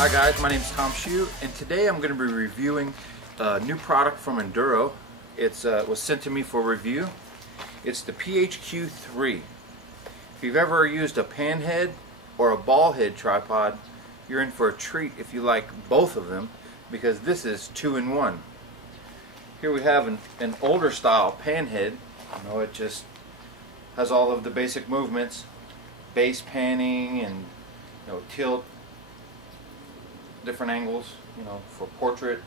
Hi guys, my name is Tom Shue, and today I'm going to be reviewing a new product from Induro. It was sent to me for review. It's the PHQ-3. If you've ever used a pan head or a ball head tripod, you're in for a treat if you like both of them, because this is 2-in-1. Here we have an older style pan head. You know, it just has all of the basic movements, base panning and tilt, different angles, for portrait.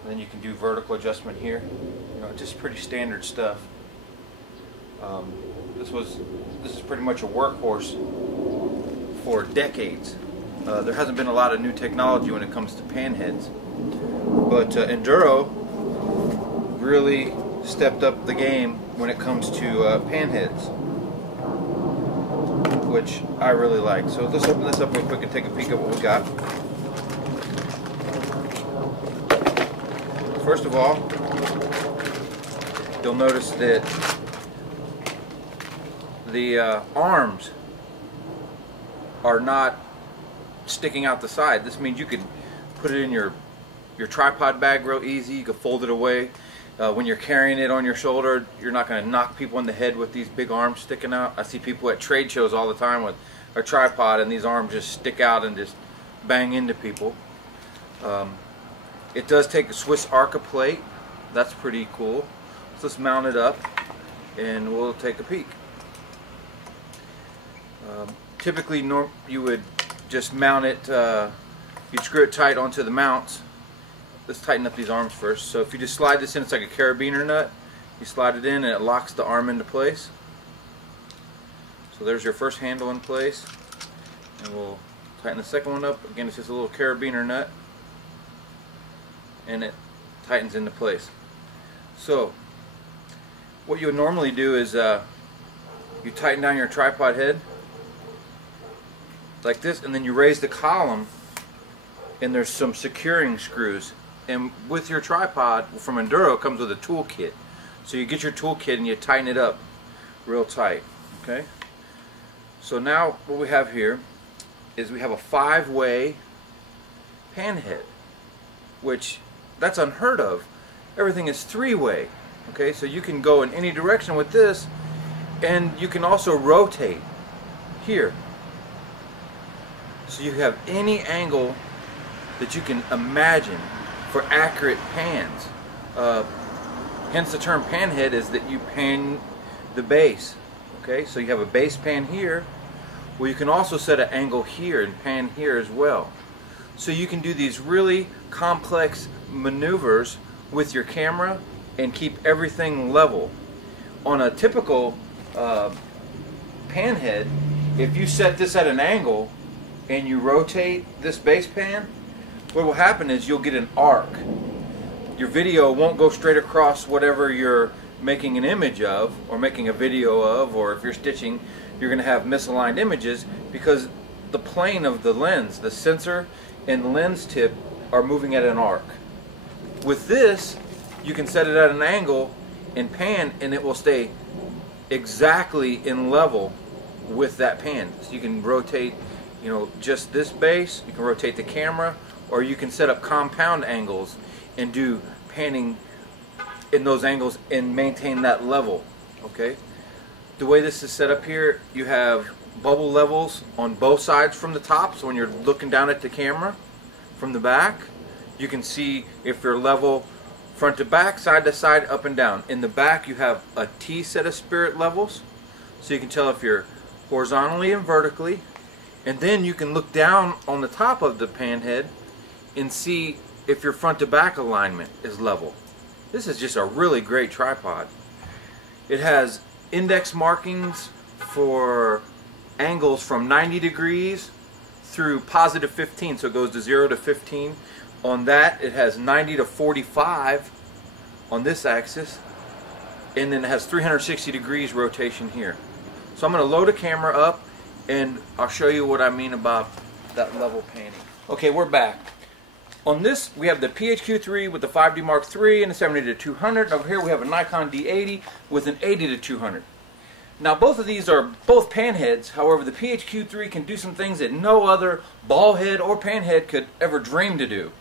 And then you can do vertical adjustment here. Just pretty standard stuff. This is pretty much a workhorse for decades. There hasn't been a lot of new technology when it comes to pan heads, but Induro really stepped up the game when it comes to pan heads, which I really like. So let's open this up real quick and take a peek at what we got. First of all, you'll notice that the arms are not sticking out the side. This means you can put it in your tripod bag real easy. You can fold it away. When you're carrying it on your shoulder, you're not going to knock people in the head with these big arms sticking out. I see people at trade shows all the time with a tripod and these arms just stick out and just bang into people. It does take a Swiss Arca plate. That's pretty cool. So let's mount it up and we'll take a peek. Typically you would just mount it, you'd screw it tight onto the mounts. Let's tighten up these arms first. So if you just slide this in, it's like a carabiner nut. You slide it in and it locks the arm into place. So there's your first handle in place. And we'll tighten the second one up. Again, it's just a little carabiner nut. And it tightens into place. So what you would normally do is you tighten down your tripod head like this, and then you raise the column, and there's some securing screws. And with your tripod from Induro, it comes with a tool kit. So you get your tool kit and you tighten it up real tight. Okay. So now what we have here is we have a 5-way pan head, which that's unheard of. Everything is 3-way. Okay, so you can go in any direction with this, and you can also rotate here. So you have any angle that you can imagine for accurate pans. Hence the term pan head is that you pan the base. Okay, so you have a base pan here. Well, you can also set an angle here and pan here as well. So you can do these really complex maneuvers with your camera and keep everything level. On a typical pan head, if you set this at an angle and you rotate this base pan, what will happen is you'll get an arc. Your video won't go straight across whatever you're making an image of or making a video of, or if you're stitching, you're going to have misaligned images because the plane of the lens, the sensor and the lens tip are moving at an arc. With this, you can set it at an angle and pan, and it will stay exactly in level with that pan. So you can rotate, just this base, you can rotate the camera, or you can set up compound angles and do panning in those angles and maintain that level. Okay. The way this is set up here, you have bubble levels on both sides from the top, so when you're looking down at the camera from the back, you can see if you're level front to back, side to side, up and down. In the back you have a T set of spirit levels, so you can tell if you're horizontally and vertically, and then you can look down on the top of the pan head and see if your front to back alignment is level. This is just a really great tripod. It has index markings for angles from 90 degrees through positive 15, so it goes to 0 to 15. On that, it has 90 to 45 on this axis, and then it has 360 degrees rotation here. So I'm going to load a camera up and I'll show you what I mean about that level panning. Okay, we're back. On this, we have the PHQ-3 with the 5D Mark III and the 70 to 200. Over here we have a Nikon D80 with an 80 to 200. Now both of these are both pan heads. However, the PHQ-3 can do some things that no other ball head or pan head could ever dream to do.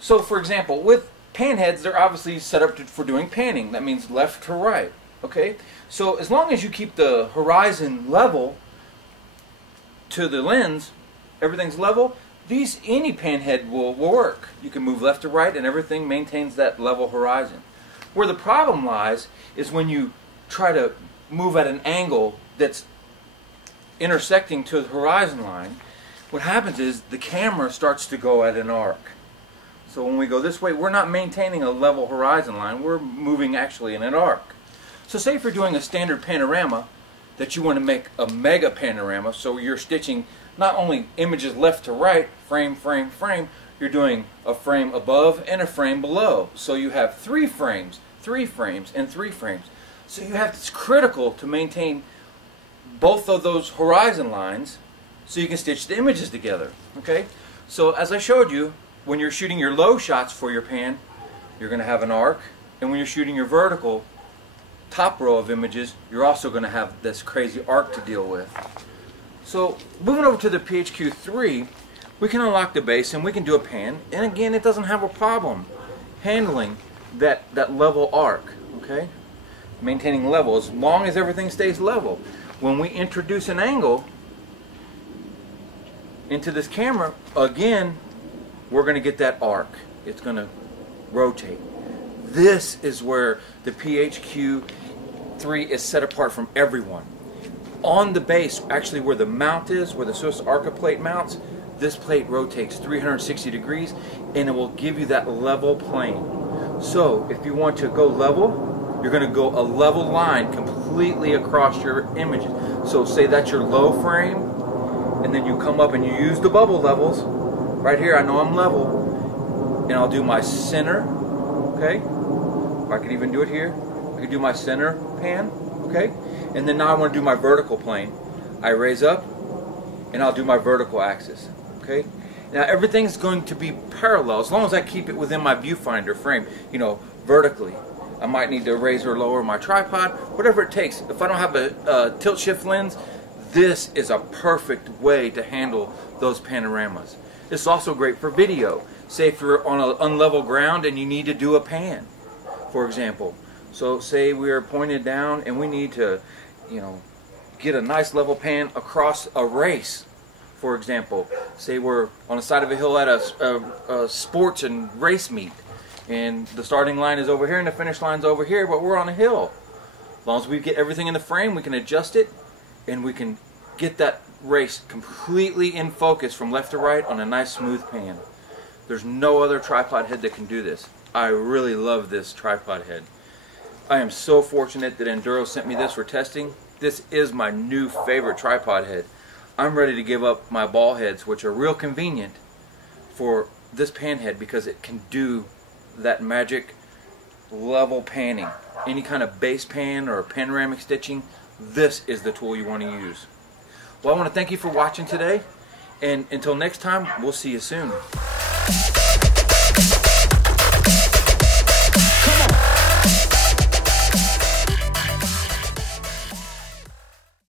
So for example, with pan heads, they're obviously set up for doing panning. That means left to right. Okay? So as long as you keep the horizon level to the lens, everything's level, any pan head will work. You can move left to right and everything maintains that level horizon. Where the problem lies is when you try to move at an angle that's intersecting to the horizon line. What happens is the camera starts to go at an arc. So when we go this way, we're not maintaining a level horizon line, we're moving actually in an arc. So say if you're doing a standard panorama that you want to make a mega panorama, so you're stitching not only images left to right, frame, frame, frame, you're doing a frame above and a frame below. So you have 3 frames, 3 frames, and 3 frames. So it's critical to maintain both of those horizon lines so you can stitch the images together. Okay? So as I showed you, when you're shooting your low shots for your pan, you're going to have an arc, and when you're shooting your vertical top row of images, you're also going to have this crazy arc to deal with. So moving over to the PHQ-3, we can unlock the base and we can do a pan, and again it doesn't have a problem handling that level arc. Okay? Maintaining level as long as everything stays level. When we introduce an angle into this camera, again we're going to get that arc. It's going to rotate. This is where the PHQ-3 is set apart from everyone. On the base, actually where the mount is, where the Swiss Arca plate mounts, this plate rotates 360 degrees and it will give you that level plane. So if you want to go level, you're going to go a level line completely across your images. So say that's your low frame, and then you come up and you use the bubble levels. Right here I know I'm level, and I'll do my center, okay? Or I could even do it here. I could do my center pan, okay? And then now I want to do my vertical plane. I raise up, and I'll do my vertical axis, okay? Now everything's going to be parallel as long as I keep it within my viewfinder frame, you know, vertically. I might need to raise or lower my tripod, whatever it takes. If I don't have a tilt shift lens, this is a perfect way to handle those panoramas. It's also great for video. Say if you're on an unlevel ground and you need to do a pan, for example. So say we're pointed down and we need to, you know, get a nice level pan across a race, for example. Say we're on the side of a hill at a sports and race meet, and the starting line is over here and the finish line's over here, but we're on a hill. As long as we get everything in the frame, we can adjust it and we can get that race completely in focus from left to right on a nice smooth pan. There's no other tripod head that can do this. I really love this tripod head. I am so fortunate that Induro sent me this for testing. This is my new favorite tripod head. I'm ready to give up my ball heads, which are real convenient, for this pan head because it can do that magic level panning. Any kind of base pan or panoramic stitching, this is the tool you want to use. Well, I want to thank you for watching today, and until next time, we'll see you soon.